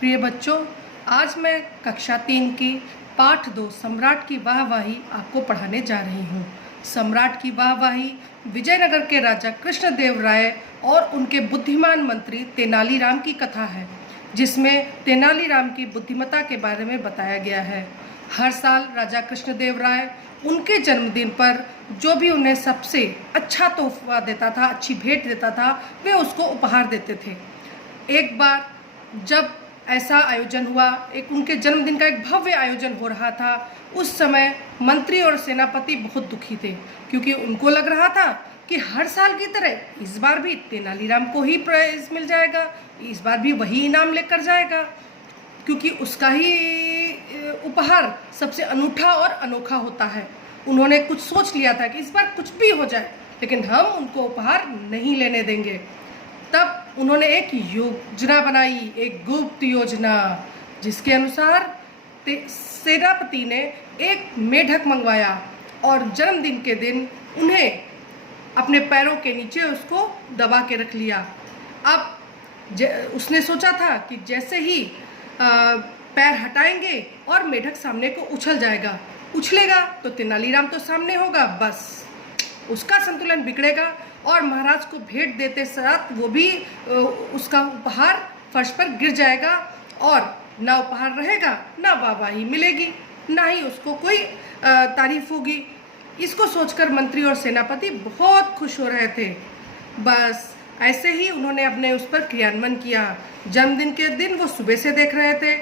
प्रिय बच्चों, आज मैं कक्षा 3 की पाठ 2 सम्राट की वाहवाही आपको पढ़ाने जा रही हूँ। सम्राट की वाहवाही विजयनगर के राजा कृष्णदेव राय और उनके बुद्धिमान मंत्री तेनालीराम की कथा है, जिसमें तेनालीराम की बुद्धिमत्ता के बारे में बताया गया है। हर साल राजा कृष्णदेव राय उनके जन्मदिन पर जो भी उन्हें सबसे अच्छा तोहफा देता था, अच्छी भेंट देता था, वे उसको उपहार देते थे। एक बार जब ऐसा आयोजन हुआ, एक उनके जन्मदिन का एक भव्य आयोजन हो रहा था, उस समय मंत्री और सेनापति बहुत दुखी थे, क्योंकि उनको लग रहा था कि हर साल की तरह इस बार भी तेनालीराम को ही प्राइज मिल जाएगा, इस बार भी वही इनाम लेकर जाएगा, क्योंकि उसका ही उपहार सबसे अनूठा और अनोखा होता है। उन्होंने कुछ सोच लिया था कि इस बार कुछ भी हो जाए, लेकिन हम उनको उपहार नहीं लेने देंगे। तब उन्होंने एक योजना बनाई, एक गुप्त योजना, जिसके अनुसार सेनापति ने एक मेढक मंगवाया और जन्मदिन के दिन उन्हें अपने पैरों के नीचे उसको दबा के रख लिया। अब उसने सोचा था कि जैसे ही पैर हटाएंगे और मेढक सामने को उछल जाएगा, उछलेगा तो तेनालीराम तो सामने होगा, बस उसका संतुलन बिगड़ेगा और महाराज को भेंट देते साथ वो भी उसका उपहार फर्श पर गिर जाएगा और ना उपहार रहेगा, ना वाहवाही मिलेगी, ना ही उसको कोई तारीफ होगी। इसको सोचकर मंत्री और सेनापति बहुत खुश हो रहे थे। बस ऐसे ही उन्होंने अपने उस पर क्रियान्वयन किया। जन्मदिन के दिन वो सुबह से देख रहे थे।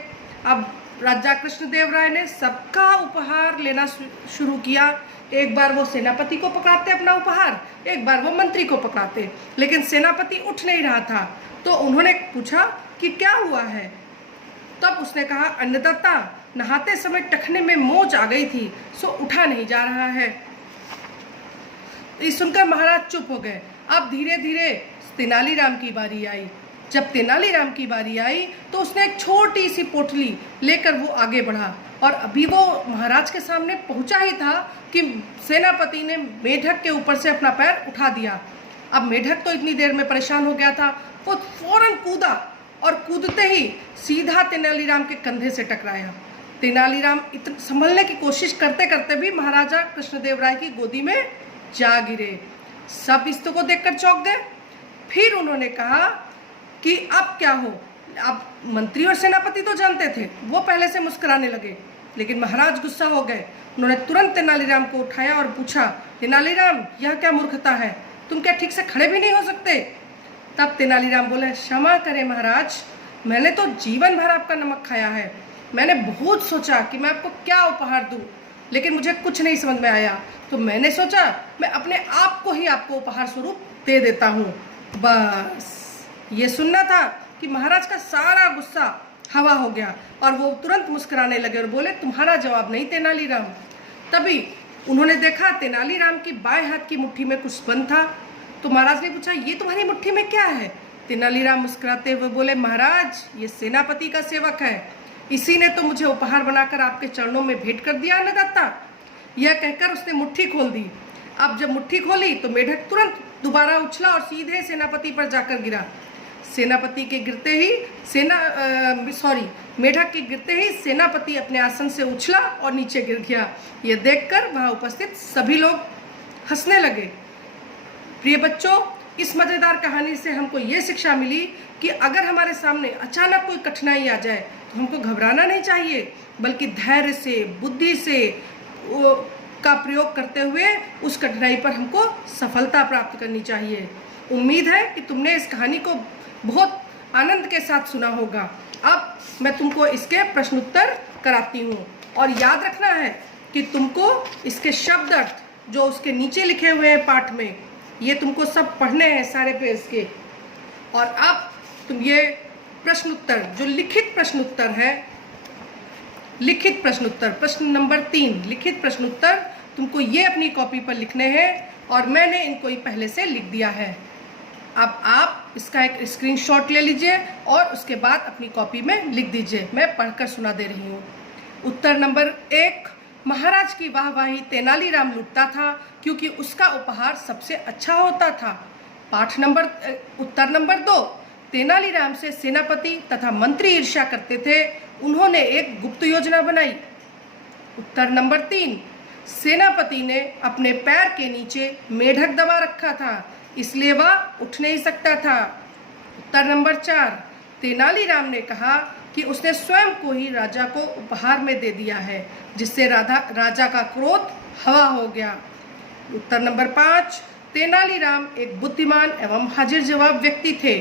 अब राजा कृष्णदेव राय ने सबका उपहार लेना शुरू किया। एक बार वो सेनापति को पकड़ाते अपना उपहार, एक बार वो मंत्री को पकड़ाते, लेकिन सेनापति उठ नहीं रहा था। तो उन्होंने पूछा कि क्या हुआ है। तब उसने कहा, अन्नदाता, नहाते समय टखने में मोच आ गई थी, सो उठा नहीं जा रहा है। ये सुनकर महाराज चुप हो गए। अब धीरे धीरे तेनालीराम की बारी आई। जब तेनालीराम की बारी आई तो उसने एक छोटी सी पोटली लेकर वो आगे बढ़ा और अभी वो महाराज के सामने पहुंचा ही था कि सेनापति ने मेढक के ऊपर से अपना पैर उठा दिया। अब मेढक तो इतनी देर में परेशान हो गया था, वो फौरन कूदा और कूदते ही सीधा तेनालीराम के कंधे से टकराया। तेनालीराम संभलने की कोशिश करते करते भी महाराजा कृष्णदेव राय की गोदी में जा गिरे। सब इस को देखकर चौंक गए। फिर उन्होंने कहा कि अब क्या हो। अब मंत्री और सेनापति तो जानते थे, वो पहले से मुस्कुराने लगे, लेकिन महाराज गुस्सा हो गए। उन्होंने तुरंत तेनालीराम को उठाया और पूछा, तेनालीराम, यह क्या मूर्खता है, तुम क्या ठीक से खड़े भी नहीं हो सकते। तब तेनालीराम बोले, क्षमा करें महाराज, मैंने तो जीवन भर आपका नमक खाया है। मैंने बहुत सोचा कि मैं आपको क्या उपहार दूं, लेकिन मुझे कुछ नहीं समझ में आया, तो मैंने सोचा मैं अपने आप को ही आपको उपहार स्वरूप दे देता हूँ। बस ये सुनना था कि महाराज का सारा गुस्सा हवा हो गया और वो तुरंत मुस्कुराने लगे और बोले, तुम्हारा जवाब नहीं तेनालीराम। तभी उन्होंने देखा तेनालीराम की बाएं हाथ की मुट्ठी में कुछ बंद था। तो महाराज ने पूछा, ये तुम्हारी मुट्ठी में क्या है। तेनालीराम मुस्कुराते हुए बोले, महाराज, ये सेनापति का सेवक है, इसी ने तो मुझे उपहार बनाकर आपके चरणों में भेंट कर दिया अन्नदाता। यह कहकर उसने मुट्ठी खोल दी। अब जब मुट्ठी खोली तो मेढक तुरंत दोबारा उछला और सीधे सेनापति पर जाकर गिरा। सेनापति के गिरते ही मेढक के गिरते ही सेनापति अपने आसन से उछला और नीचे गिर गया। यह देखकर वहां उपस्थित सभी लोग हंसने लगे। प्रिय बच्चों, इस मजेदार कहानी से हमको ये शिक्षा मिली कि अगर हमारे सामने अचानक कोई कठिनाई आ जाए तो हमको घबराना नहीं चाहिए, बल्कि धैर्य से, बुद्धि से का प्रयोग करते हुए उस कठिनाई पर हमको सफलता प्राप्त करनी चाहिए। उम्मीद है कि तुमने इस कहानी को बहुत आनंद के साथ सुना होगा। अब मैं तुमको इसके प्रश्नोत्तर कराती हूँ और याद रखना है कि तुमको इसके शब्द अर्थ जो उसके नीचे लिखे हुए हैं पाठ में, ये तुमको सब पढ़ने हैं सारे पेज के। और अब तुम ये प्रश्नोत्तर, जो लिखित प्रश्नोत्तर है, लिखित प्रश्नोत्तर प्रश्न नंबर 3 लिखित प्रश्नोत्तर तुमको ये अपनी कॉपी पर लिखने हैं और मैंने इनको पहले से लिख दिया है। अब आप इसका एक स्क्रीनशॉट ले लीजिए और उसके बाद अपनी कॉपी में लिख दीजिए। मैं पढ़कर सुना दे रही हूँ। उत्तर नंबर 1, महाराज की वाहवाही तेनालीराम लूटता था क्योंकि उसका उपहार सबसे अच्छा होता था। उत्तर नंबर 2, तेनालीराम से सेनापति तथा मंत्री ईर्ष्या करते थे, उन्होंने एक गुप्त योजना बनाई। उत्तर नंबर 3, सेनापति ने अपने पैर के नीचे मेढक दबा रखा था, इसलिए वह उठ नहीं सकता था। उत्तर नंबर 4, तेनालीराम ने कहा कि उसने स्वयं को ही राजा को उपहार में दे दिया है, जिससे राजा का क्रोध हवा हो गया। उत्तर नंबर 5, तेनालीराम एक बुद्धिमान एवं हाजिर जवाब व्यक्ति थे।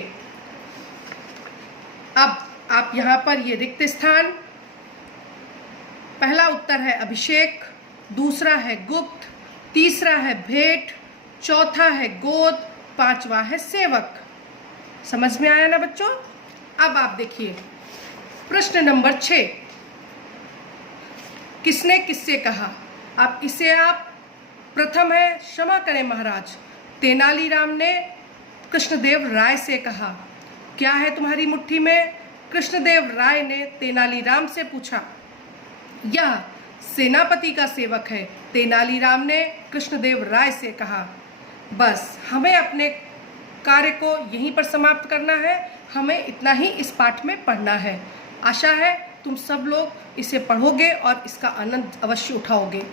अब आप यहाँ पर ये रिक्त स्थान, पहला उत्तर है अभिषेक, दूसरा है गुप्त, तीसरा है भेंट, चौथा है गोद, पांचवा है सेवक। समझ में आया ना बच्चों? अब आप देखिए प्रश्न नंबर 6, किसने किससे कहा? अब इसे आप, प्रथम है क्षमा करें महाराज, तेनालीराम ने कृष्णदेव राय से कहा। क्या है तुम्हारी मुट्ठी में? कृष्णदेव राय ने तेनालीराम से पूछा। यह सेनापति का सेवक है, तेनालीराम ने कृष्णदेव राय से कहा। बस हमें अपने कार्य को यहीं पर समाप्त करना है, हमें इतना ही इस पाठ में पढ़ना है। आशा है तुम सब लोग इसे पढ़ोगे और इसका आनंद अवश्य उठाओगे।